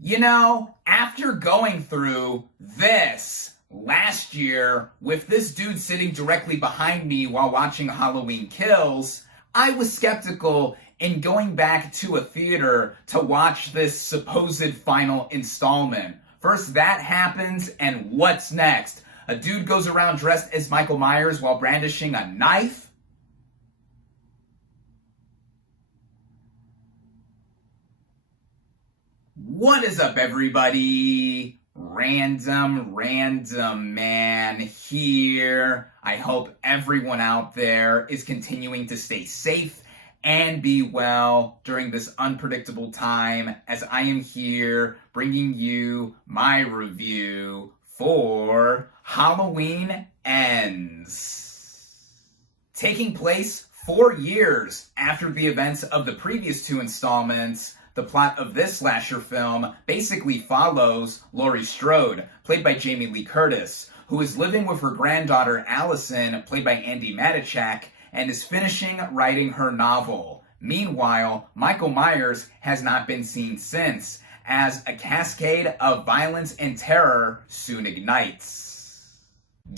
You know, after going through this last year with this dude sitting directly behind me while watching Halloween Kills, I was skeptical in going back to a theater to watch this supposed final installment. First that happens, and what's next? A dude goes around dressed as Michael Myers while brandishing a knife? What is up, everybody? Random Man here. I hope everyone out there is continuing to stay safe and be well during this unpredictable time, as I am here bringing you my review for Halloween Ends. Taking place 4 years after the events of the previous 2 installments, the plot of this slasher film basically follows Laurie Strode, played by Jamie Lee Curtis, who is living with her granddaughter Allison, played by Andi Matichak, and is finishing writing her novel. Meanwhile, Michael Myers has not been seen since, as a cascade of violence and terror soon ignites.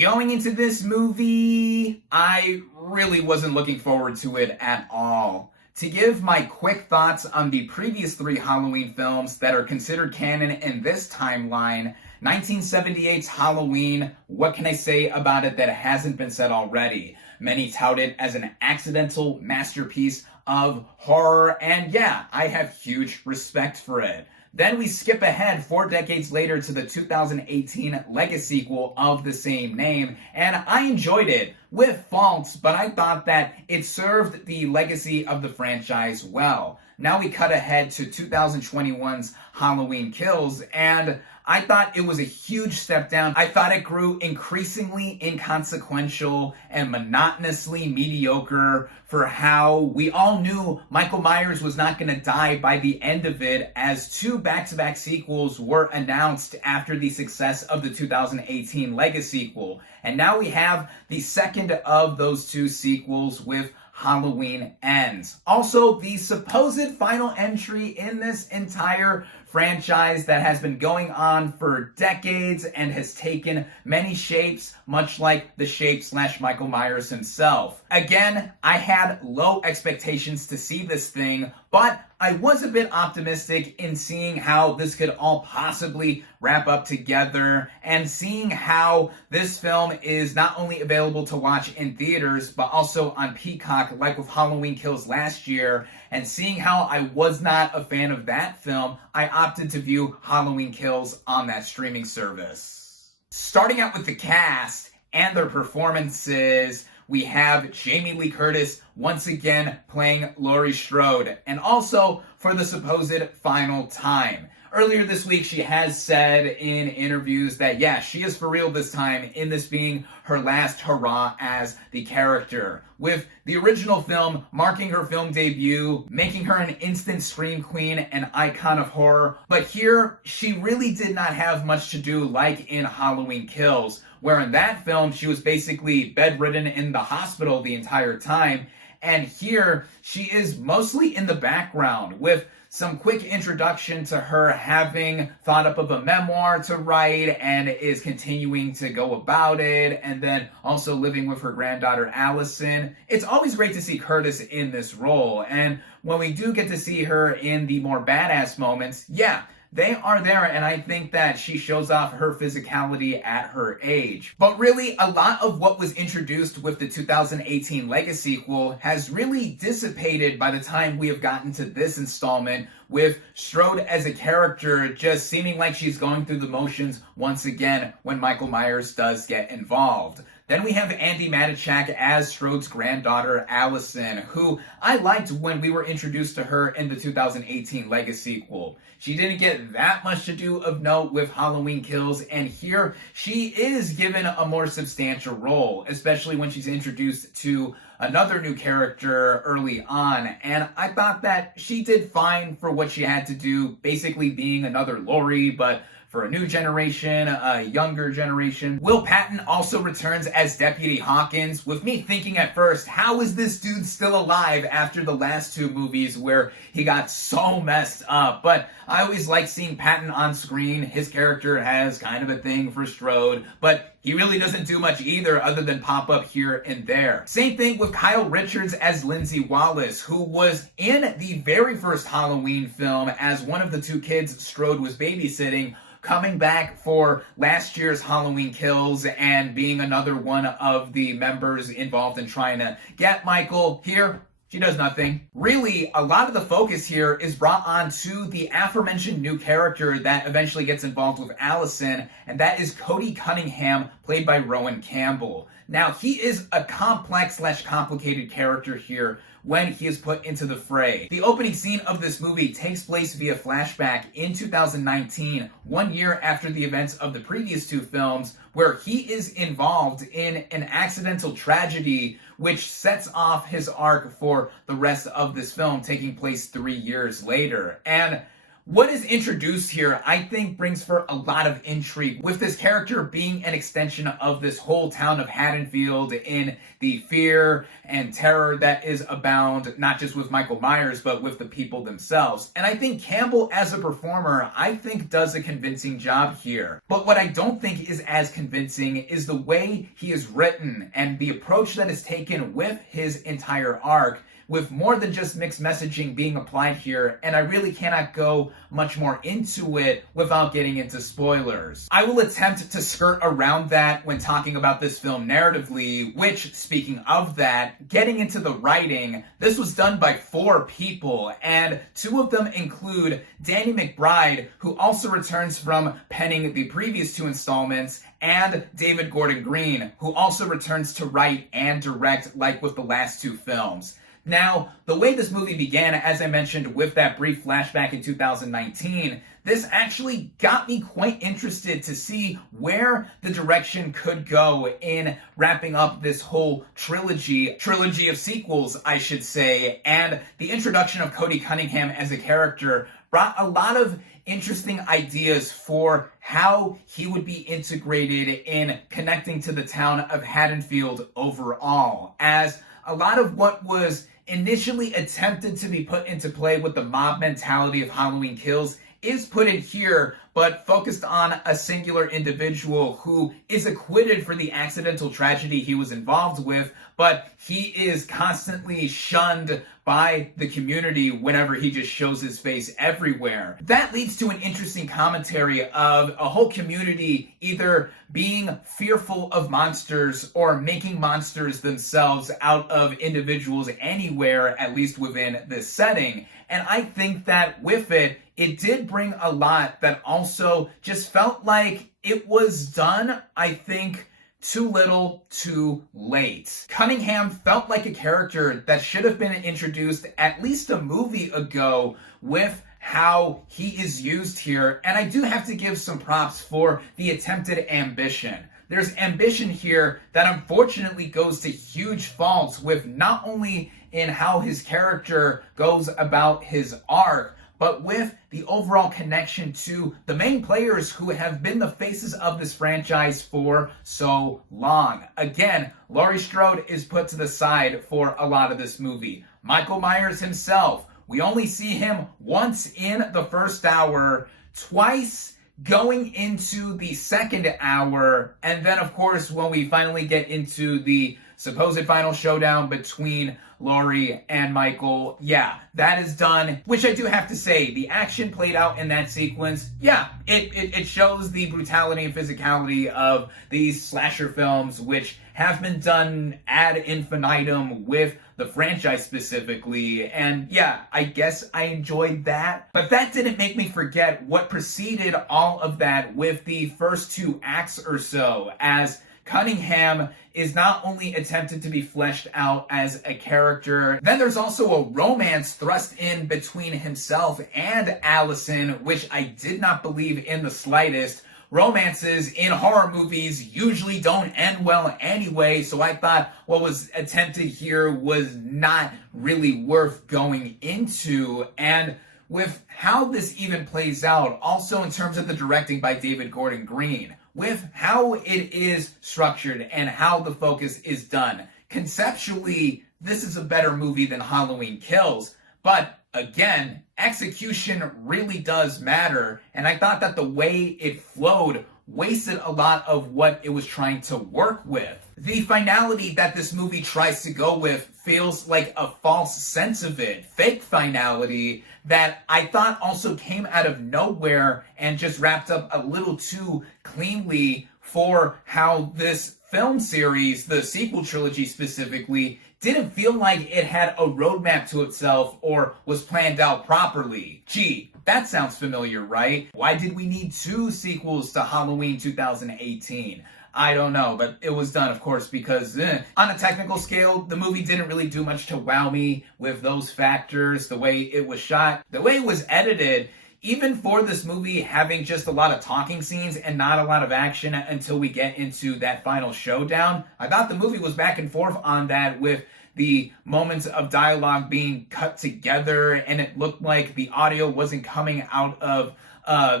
Going into this movie, I really wasn't looking forward to it at all. To give my quick thoughts on the previous 3 Halloween films that are considered canon in this timeline, 1978's Halloween, what can I say about it that hasn't been said already? Many tout it as an accidental masterpiece of horror, and yeah, I have huge respect for it. Then we skip ahead 4 decades later to the 2018 legacy sequel of the same name, and I enjoyed it, with faults, but I thought that it served the legacy of the franchise well. Now we cut ahead to 2021's Halloween Kills, and I thought it was a huge step down. I thought it grew increasingly inconsequential and monotonously mediocre for how we all knew Michael Myers was not going to die by the end of it, as 2 back-to-back sequels were announced after the success of the 2018 legacy sequel. And now we have the second of those 2 sequels with Halloween Ends. Also, the supposed final entry in this entire franchise that has been going on for decades and has taken many shapes, much like the shape / Michael Myers himself. Again, I had low expectations to see this thing, but I was a bit optimistic in seeing how this could all possibly wrap up together, and seeing how this film is not only available to watch in theaters, but also on Peacock, like with Halloween Kills last year, and seeing how I was not a fan of that film, I opted to view Halloween Kills on that streaming service. Starting out with the cast and their performances, we have Jamie Lee Curtis once again playing Laurie Strode, and also for the supposed final time. Earlier this week, she has said in interviews that, yeah, she is for real this time, in this being her last hurrah as the character, with the original film marking her film debut, making her an instant scream queen, an icon of horror. But here, she really did not have much to do like in Halloween Kills, where in that film, she was basically bedridden in the hospital the entire time. And here, she is mostly in the background, with some quick introduction to her having thought up of a memoir to write and is continuing to go about it, and then also living with her granddaughter Allison. It's always great to see Curtis in this role, and when we do get to see her in the more badass moments, yeah, they are there, and I think that she shows off her physicality at her age. But really, a lot of what was introduced with the 2018 legacy sequel has really dissipated by the time we have gotten to this installment, with Strode as a character just seeming like she's going through the motions once again when Michael Myers does get involved. Then we have Andi Matichak as Strode's granddaughter, Allison, who I liked when we were introduced to her in the 2018 legacy sequel. She didn't get that much to do of note with Halloween Kills, and here she is given a more substantial role, especially when she's introduced to another new character early on, and I thought that she did fine for what she had to do, basically being another Laurie, but for a new generation, a younger generation. Will Patton also returns as Deputy Hawkins, with me thinking at first, how is this dude still alive after the last two movies where he got so messed up? But I always like seeing Patton on screen. His character has kind of a thing for Strode, but he really doesn't do much either other than pop up here and there. Same thing with Kyle Richards as Lindsay Wallace, who was in the very first Halloween film as one of the two kids Strode was babysitting, coming back for last year's Halloween Kills and being another one of the members involved in trying to get Michael. Here, she does nothing. Really, a lot of the focus here is brought on to the aforementioned new character that eventually gets involved with Allison, and that is Cody Cunningham, played by Rowan Campbell. Now, he is a complex/complicated character here when he is put into the fray. The opening scene of this movie takes place via flashback in 2019, 1 year after the events of the previous two films, where he is involved in an accidental tragedy which sets off his arc for the rest of this film, taking place 3 years later. And what is introduced here, I think, brings for a lot of intrigue, with this character being an extension of this whole town of Haddonfield in the fear and terror that is abound, not just with Michael Myers, but with the people themselves. And I think Campbell, as a performer, I think does a convincing job here. But what I don't think is as convincing is the way he is written and the approach that is taken with his entire arc, with more than just mixed messaging being applied here, and I really cannot go much more into it without getting into spoilers. I will attempt to skirt around that when talking about this film narratively, which, speaking of that, getting into the writing, this was done by 4 people, and 2 of them include Danny McBride, who also returns from penning the previous 2 installments, and David Gordon Green, who also returns to write and direct like with the last 2 films. Now, the way this movie began, as I mentioned, with that brief flashback in 2019, this actually got me quite interested to see where the direction could go in wrapping up this whole trilogy of sequels, I should say, and the introduction of Cody Cunningham as a character brought a lot of interesting ideas for how he would be integrated in connecting to the town of Haddonfield overall, as a lot of what was initially attempted to be put into play with the mob mentality of Halloween Kills is put in here, but focused on a singular individual who is acquitted for the accidental tragedy he was involved with, but he is constantly shunned by the community whenever he just shows his face everywhere. That leads to an interesting commentary of a whole community either being fearful of monsters or making monsters themselves out of individuals anywhere, at least within this setting. And I think that with it, it did bring a lot that also just felt like it was done, I think, too little, too late. Cunningham felt like a character that should have been introduced at least a movie ago with how he is used here, and I do have to give some props for the attempted ambition. There's ambition here that unfortunately goes to huge faults with not only in how his character goes about his arc, but with the overall connection to the main players who have been the faces of this franchise for so long. Again, Laurie Strode is put to the side for a lot of this movie. Michael Myers himself, we only see him once in the first hour, twice going into the second hour, and then of course when we finally get into the supposed final showdown between Laurie and Michael, yeah, that is done, which I do have to say, the action played out in that sequence, yeah, it shows the brutality and physicality of these slasher films, which have been done ad infinitum with the franchise specifically, and yeah, I guess I enjoyed that, but that didn't make me forget what preceded all of that with the first 2 acts or so, as Cunningham is not only attempted to be fleshed out as a character, then there's also a romance thrust in between himself and Allison, which I did not believe in the slightest, romances in horror movies usually don't end well anyway, so I thought what was attempted here was not really worth going into. And with how this even plays out, also in terms of the directing by David Gordon Green, with how it is structured and how the focus is done, conceptually, this is a better movie than Halloween Kills. But again, execution really does matter, and I thought that the way it flowed wasted a lot of what it was trying to work with. The finality that this movie tries to go with feels like a false sense of it, fake finality that I thought also came out of nowhere and just wrapped up a little too cleanly for how this film series, the sequel trilogy specifically, didn't feel like it had a roadmap to itself or was planned out properly. Gee, that sounds familiar, right? Why did we need 2 sequels to Halloween 2018? I don't know, but it was done, of course, because on a technical scale, the movie didn't really do much to wow me with those factors, the way it was shot, the way it was edited. Even for this movie having just a lot of talking scenes and not a lot of action until we get into that final showdown, I thought the movie was back and forth on that, with the moments of dialogue being cut together and it looked like the audio wasn't coming out of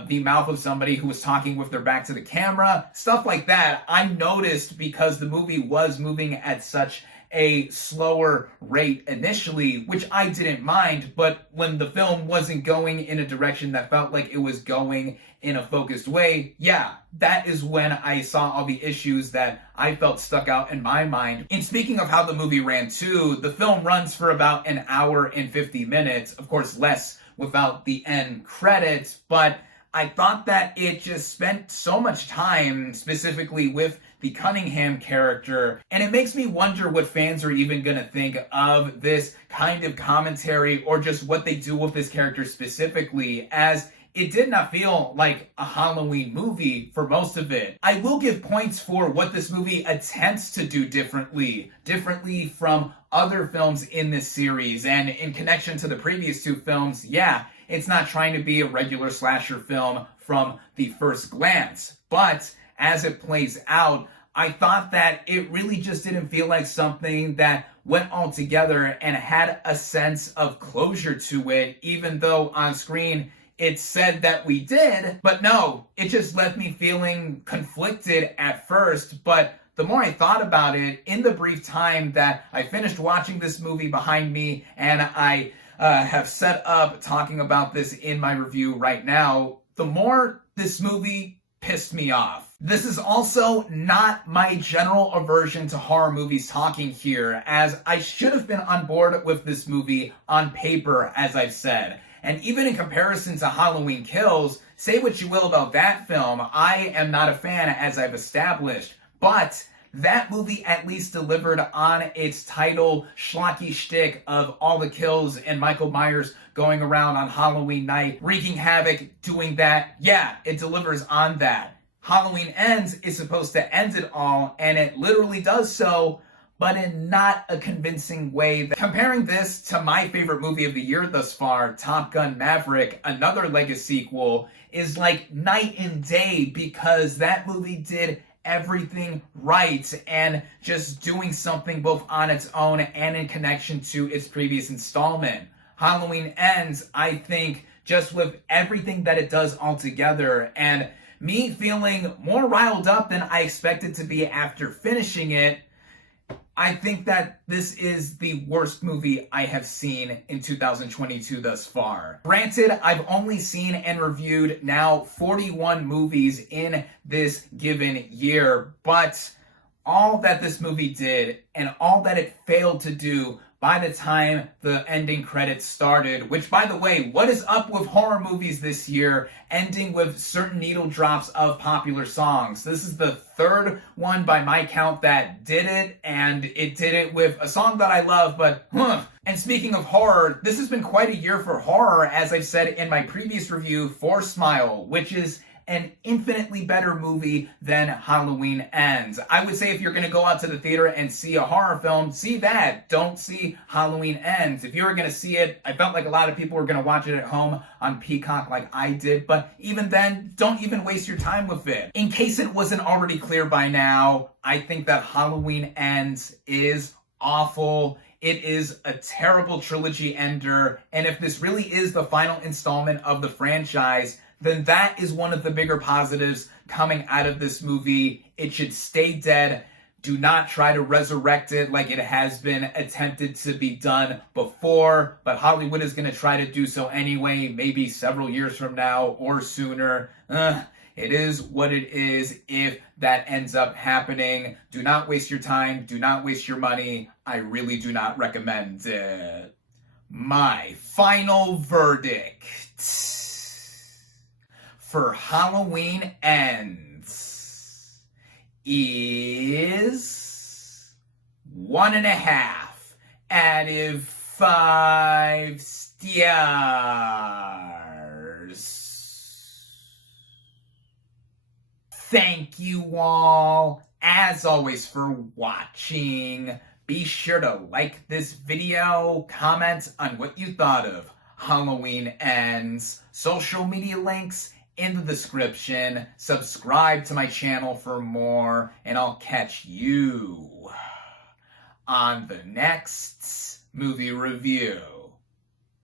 the mouth of somebody who was talking with their back to the camera. Stuff like that I noticed because the movie was moving at such a slower rate initially, which I didn't mind, but when the film wasn't going in a direction that felt like it was going in a focused way, yeah, that is when I saw all the issues that I felt stuck out in my mind. And speaking of how the movie ran too, the film runs for about an hour and 50 minutes, of course less without the end credits, but I thought that it just spent so much time specifically with the Cunningham character, and it makes me wonder what fans are even gonna think of this kind of commentary or just what they do with this character specifically, as it did not feel like a Halloween movie for most of it. I will give points for what this movie attempts to do differently from other films in this series, and in connection to the previous 2 films, yeah, it's not trying to be a regular slasher film from the first glance, but as it plays out, I thought that it really just didn't feel like something that went all together and had a sense of closure to it, even though on screen it said that we did. But no, it just left me feeling conflicted at first, but the more I thought about it, in the brief time that I finished watching this movie behind me, and I have set up talking about this in my review right now, the more this movie pissed me off. This is also not my general aversion to horror movies talking here, as I should have been on board with this movie on paper, as I've said. And even in comparison to Halloween Kills, say what you will about that film, I am not a fan, as I've established. But that movie at least delivered on its title schlocky shtick of all the kills and Michael Myers going around on Halloween night, wreaking havoc, doing that. Yeah, it delivers on that. Halloween Ends is supposed to end it all, and it literally does so, but in not a convincing way. Comparing this to my favorite movie of the year thus far, Top Gun Maverick, another Lego sequel, is like night and day, because that movie did everything right and just doing something both on its own and in connection to its previous installment. Halloween Ends, I think, just with everything that it does all together, and me feeling more riled up than I expected to be after finishing it, I think that this is the worst movie I have seen in 2022 thus far. Granted, I've only seen and reviewed now 41 movies in this given year, but all that this movie did and all that it failed to do by the time the ending credits started, which, by the way, what is up with horror movies this year ending with certain needle drops of popular songs? This is the 3rd one by my count that did it, and it did it with a song that I love, but And speaking of horror, this has been quite a year for horror, as I've said in my previous review for Smile, which is an infinitely better movie than Halloween Ends. I would say if you're going to go out to the theater and see a horror film, see that. Don't see Halloween Ends. If you were going to see it, I felt like a lot of people were going to watch it at home on Peacock like I did, but even then, don't even waste your time with it. In case it wasn't already clear by now, I think that Halloween Ends is awful. It is a terrible trilogy ender, and if this really is the final installment of the franchise, then that is one of the bigger positives coming out of this movie. It should stay dead. Do not try to resurrect it like it has been attempted to be done before, but Hollywood is going to try to do so anyway, maybe several years from now or sooner. It is what it is if that ends up happening. Do not waste your time. Do not waste your money. I really do not recommend it. My final verdict for Halloween Ends is 1.5 out of 5 stars. Thank you all, as always, for watching. Be sure to like this video, comment on what you thought of Halloween Ends, social media links in the description, subscribe to my channel for more, and I'll catch you on the next movie review.